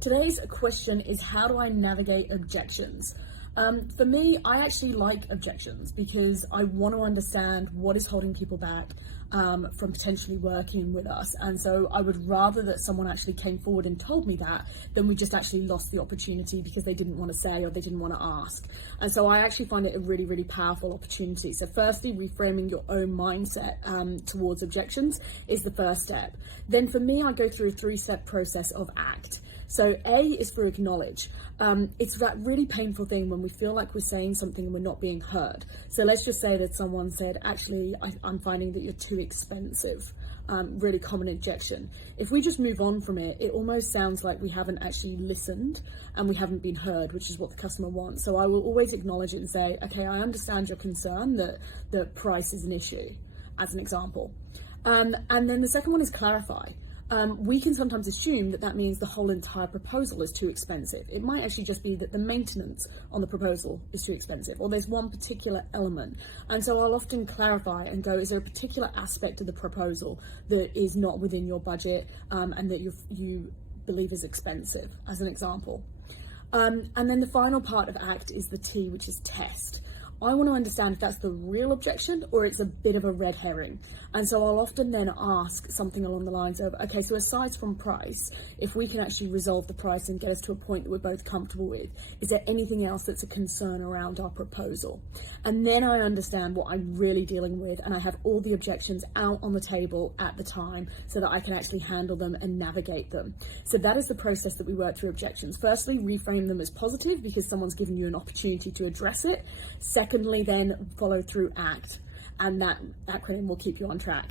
Today's question is, how do I navigate objections? For me, I actually like objections because I want to understand what is holding people back from potentially working with us. And so I would rather that someone actually came forward and told me that than we just actually lost the opportunity because they didn't want to say or they didn't want to ask. And so I actually find it a really, really powerful opportunity. So firstly, reframing your own mindset towards objections is the first step. Then for me, I go through a 3-step process of ACT. So A is for acknowledge. It's that really painful thing when we feel like we're saying something and we're not being heard. So let's just say that someone said, actually, I'm finding that you're too expensive. Really common objection. If we just move on from it, it almost sounds like we haven't actually listened and we haven't been heard, which is what the customer wants. So I will always acknowledge it and say, okay, I understand your concern that the price is an issue, as an example. And then the second one is clarify. We can sometimes assume that means the whole entire proposal is too expensive. It might actually just be that the maintenance on the proposal is too expensive, or there's one particular element. And so I'll often clarify and go, is there a particular aspect of the proposal that is not within your budget and that you believe is expensive, as an example. And then the final part of ACT is the T, which is test. I want to understand if that's the real objection or it's a bit of a red herring. And so I'll often then ask something along the lines of, okay, so aside from price, if we can actually resolve the price and get us to a point that we're both comfortable with, is there anything else that's a concern around our proposal? And then I understand what I'm really dealing with, and I have all the objections out on the table at the time so that I can actually handle them and navigate them. So that is the process that we work through objections. Firstly, reframe them as positive because someone's given you an opportunity to address it. Secondly, then follow through ACT, and that acronym will keep you on track.